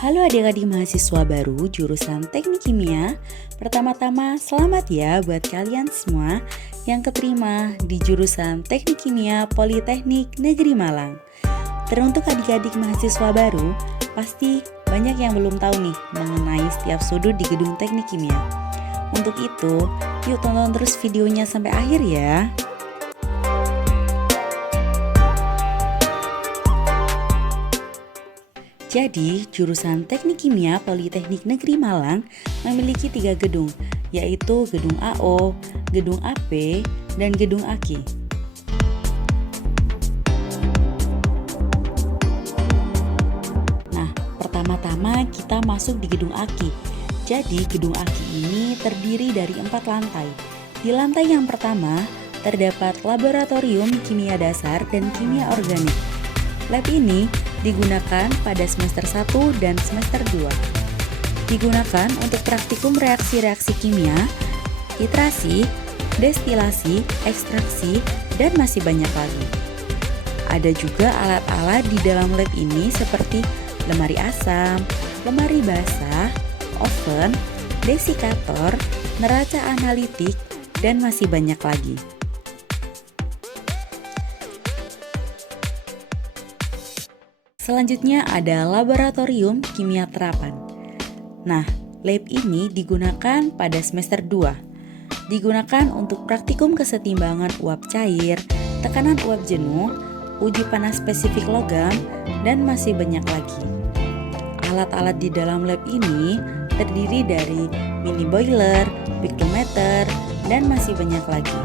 Halo adik-adik mahasiswa baru jurusan Teknik Kimia. Pertama-tama selamat ya buat kalian semua yang keterima di jurusan Teknik Kimia Politeknik Negeri Malang. Teruntuk adik-adik mahasiswa baru, pasti banyak yang belum tahu nih mengenai setiap sudut di gedung Teknik Kimia. Untuk itu, yuk tonton terus videonya sampai akhir ya. Jadi, jurusan Teknik Kimia Politeknik Negeri Malang memiliki 3 gedung, yaitu Gedung AO, Gedung AP, dan Gedung AKI. Nah, pertama-tama kita masuk di Gedung AKI. Jadi, Gedung AKI ini terdiri dari 4 lantai. Di lantai yang pertama, terdapat Laboratorium Kimia Dasar dan Kimia Organik. Lab ini digunakan pada semester 1 dan semester 2. Digunakan untuk praktikum reaksi-reaksi kimia, titrasi, destilasi, ekstraksi, dan masih banyak lagi. Ada juga alat-alat di dalam lab ini seperti lemari asam, lemari basah, oven, desikator, neraca analitik, dan masih banyak lagi. Selanjutnya ada Laboratorium Kimia Terapan. Nah, lab ini digunakan pada semester 2. Digunakan untuk praktikum kesetimbangan uap cair, tekanan uap jenuh, uji panas spesifik logam, dan masih banyak lagi. Alat-alat di dalam lab ini terdiri dari mini boiler, piktometer, dan masih banyak lagi.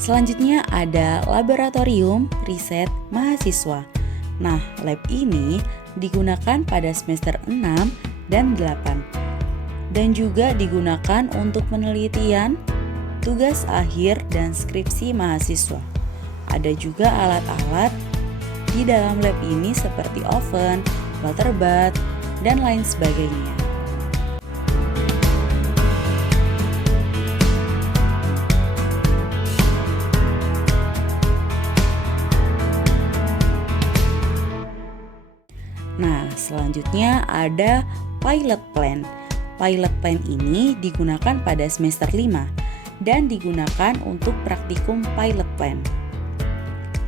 Selanjutnya ada Laboratorium Riset Mahasiswa. Nah, lab ini digunakan pada semester 6 dan 8 dan juga digunakan untuk penelitian, tugas akhir, dan skripsi mahasiswa. Ada juga alat-alat di dalam lab ini seperti oven, water bath, dan lain sebagainya. Nah, selanjutnya ada pilot plan. Pilot plan ini digunakan pada semester 5 dan digunakan untuk praktikum pilot plan.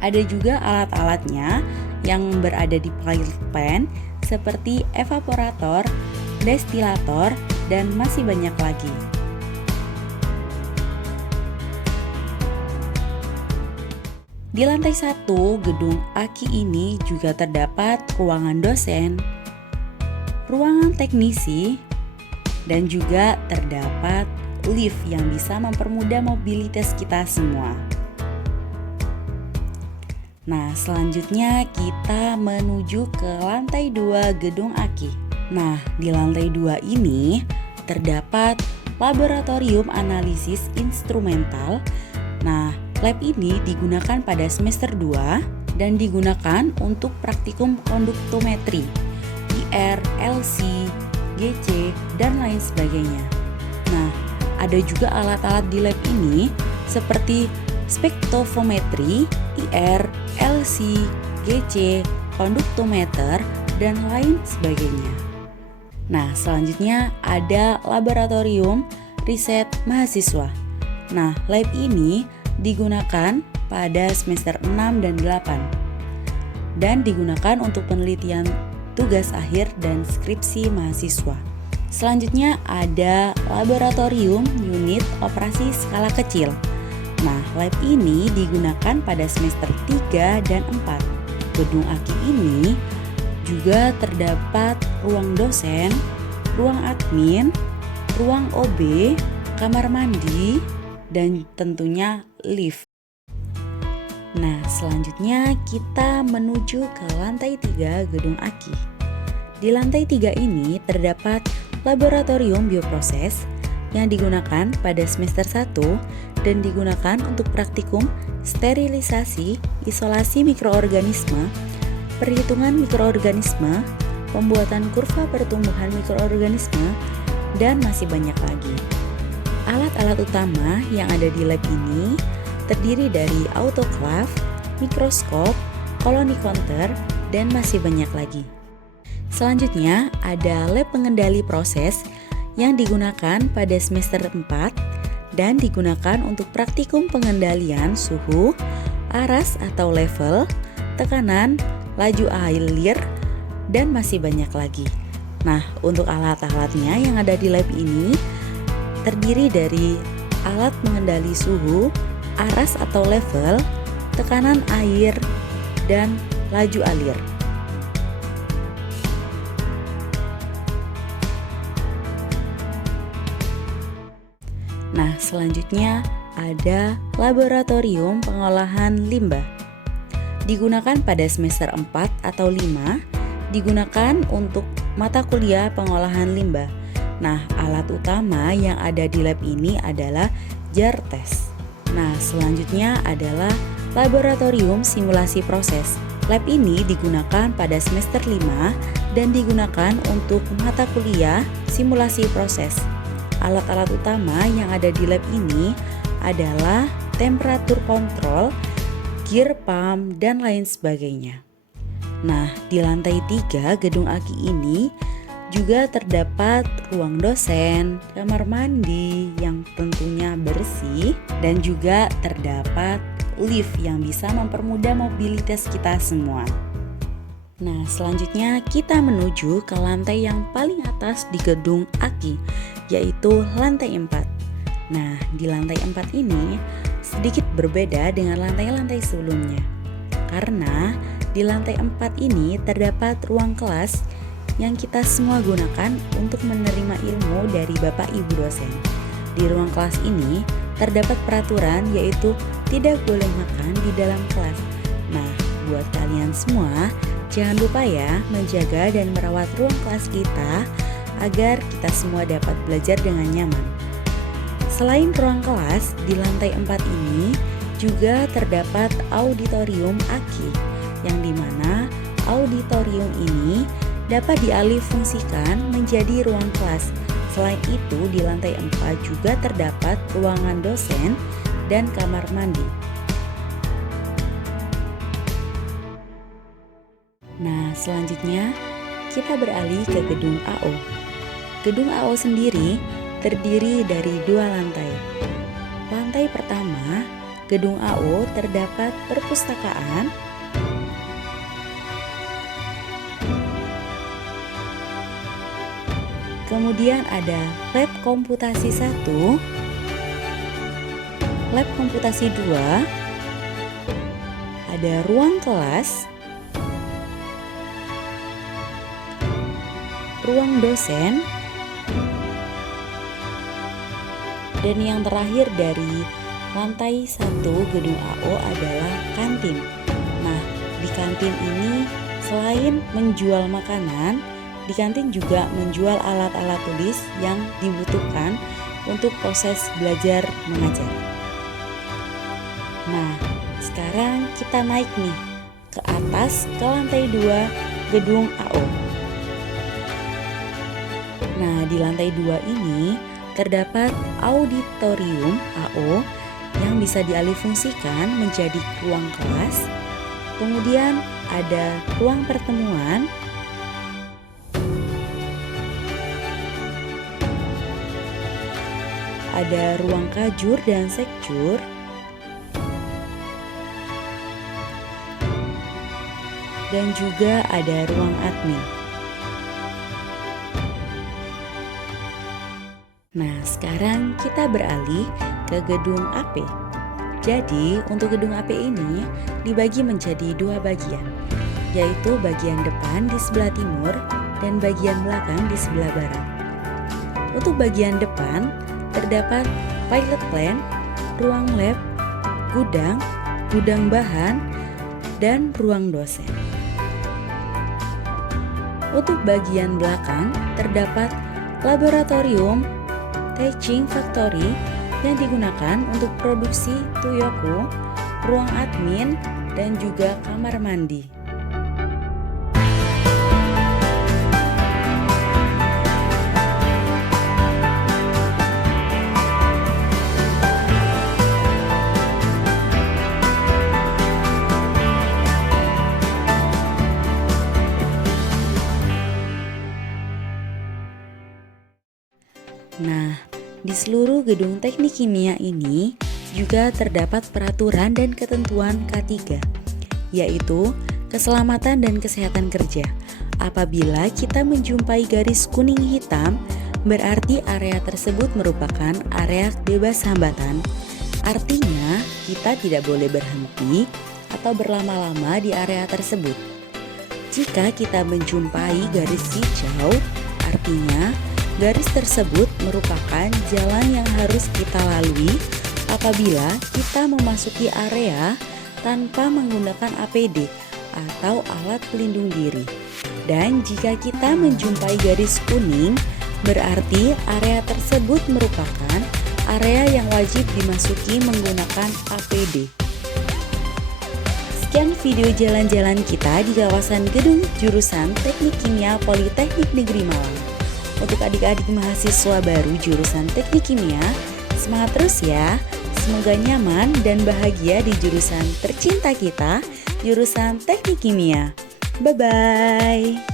Ada juga alat-alatnya yang berada di pilot plan seperti evaporator, destilator, dan masih banyak lagi. Di lantai 1 gedung AKI ini juga terdapat ruangan dosen, ruangan teknisi, dan juga terdapat lift yang bisa mempermudah mobilitas kita semua. Nah, selanjutnya kita menuju ke lantai 2 gedung AKI. Nah, di lantai 2 ini terdapat laboratorium analisis instrumental. Nah, lab ini digunakan pada semester 2 dan digunakan untuk praktikum konduktometri, IR, LC, GC, dan lain sebagainya. Nah, ada juga alat-alat di lab ini seperti spektrofometri, IR, LC, GC, konduktometer, dan lain sebagainya. Nah, selanjutnya ada Laboratorium Riset Mahasiswa. Nah, lab ini digunakan pada semester 6 dan 8 dan digunakan untuk penelitian tugas akhir dan skripsi mahasiswa. Selanjutnya ada Laboratorium Unit Operasi Skala Kecil. Nah, lab ini digunakan pada semester 3 dan 4. Gedung AKI ini juga terdapat ruang dosen, ruang admin, ruang OB, kamar mandi, dan tentunya lift. Nah, selanjutnya kita menuju ke lantai 3 gedung AKI. Di lantai 3 ini terdapat laboratorium bioproses yang digunakan pada semester 1 dan digunakan untuk praktikum sterilisasi, isolasi mikroorganisme, perhitungan mikroorganisme, pembuatan kurva pertumbuhan mikroorganisme, dan masih banyak lagi. Alat-alat utama yang ada di lab ini terdiri dari autoclave, mikroskop, koloni counter, dan masih banyak lagi. Selanjutnya ada lab pengendali proses yang digunakan pada semester 4 dan digunakan untuk praktikum pengendalian suhu, aras atau level, tekanan, laju air, dan masih banyak lagi. Nah, untuk alat-alatnya yang ada di lab ini terdiri dari alat mengendali suhu, aras atau level, tekanan air, dan laju alir. Nah, selanjutnya ada laboratorium pengolahan limbah. Digunakan pada semester 4 atau 5, digunakan untuk mata kuliah pengolahan limbah. Nah, alat utama yang ada di lab ini adalah jar tes. Nah, selanjutnya adalah laboratorium simulasi proses. Lab ini digunakan pada semester 5 dan digunakan untuk mata kuliah simulasi proses. Alat-alat utama yang ada di lab ini adalah temperatur kontrol, gear pump, dan lain sebagainya. Nah, di lantai 3 gedung AKI ini juga terdapat ruang dosen, kamar mandi yang tentunya bersih, dan juga terdapat lift yang bisa mempermudah mobilitas kita semua. Nah, selanjutnya kita menuju ke lantai yang paling atas di gedung AKI, yaitu lantai 4. Nah, di lantai 4 ini sedikit berbeda dengan lantai-lantai sebelumnya. Karena di lantai 4 ini terdapat ruang kelas yang kita semua gunakan untuk menerima ilmu dari Bapak Ibu dosen. Di ruang kelas ini terdapat peraturan yaitu tidak boleh makan di dalam kelas. Nah, buat kalian semua, jangan lupa ya menjaga dan merawat ruang kelas kita agar kita semua dapat belajar dengan nyaman. Selain ruang kelas, di lantai 4 ini juga terdapat auditorium AKI, yang dimana auditorium ini dapat dialihfungsikan menjadi ruang kelas. Selain itu, di lantai 4 juga terdapat ruangan dosen dan kamar mandi. Nah, selanjutnya kita beralih ke gedung AO. Gedung AO sendiri terdiri dari 2 lantai. Lantai pertama, gedung AO terdapat perpustakaan, kemudian ada lab komputasi 1, lab komputasi 2, ada ruang kelas, ruang dosen, dan yang terakhir dari lantai 1 gedung AO adalah kantin. Nah, di kantin ini selain menjual makanan, di kantin juga menjual alat-alat tulis yang dibutuhkan untuk proses belajar mengajar. Nah, sekarang kita naik nih ke atas ke lantai 2 gedung AO. Nah, di lantai 2 ini terdapat auditorium AO yang bisa dialihfungsikan menjadi ruang kelas. Kemudian ada ruang pertemuan, ada ruang kajur dan sekjur, dan juga ada ruang admin. Nah, sekarang kita beralih ke gedung AP. Jadi, untuk gedung AP ini dibagi menjadi 2 bagian, yaitu bagian depan di sebelah timur dan bagian belakang di sebelah barat. Untuk bagian depan terdapat pilot plant, ruang lab, gudang, gudang bahan, dan ruang dosen. Untuk bagian belakang terdapat laboratorium teaching factory yang digunakan untuk produksi tuyoku, ruang admin, dan juga kamar mandi. Nah, di seluruh gedung teknik kimia ini juga terdapat peraturan dan ketentuan K3, yaitu keselamatan dan kesehatan kerja. Apabila kita menjumpai garis kuning hitam, berarti area tersebut merupakan area bebas hambatan. Artinya, kita tidak boleh berhenti atau berlama-lama di area tersebut. Jika kita menjumpai garis hijau, artinya garis tersebut merupakan jalan yang harus kita lalui apabila kita memasuki area tanpa menggunakan APD atau alat pelindung diri. Dan jika kita menjumpai garis kuning, berarti area tersebut merupakan area yang wajib dimasuki menggunakan APD. Sekian video jalan-jalan kita di kawasan gedung jurusan Teknik Kimia Politeknik Negeri Malang. Untuk adik-adik mahasiswa baru jurusan Teknik Kimia, semangat terus ya. Semoga nyaman dan bahagia di jurusan tercinta kita, jurusan Teknik Kimia. Bye-bye.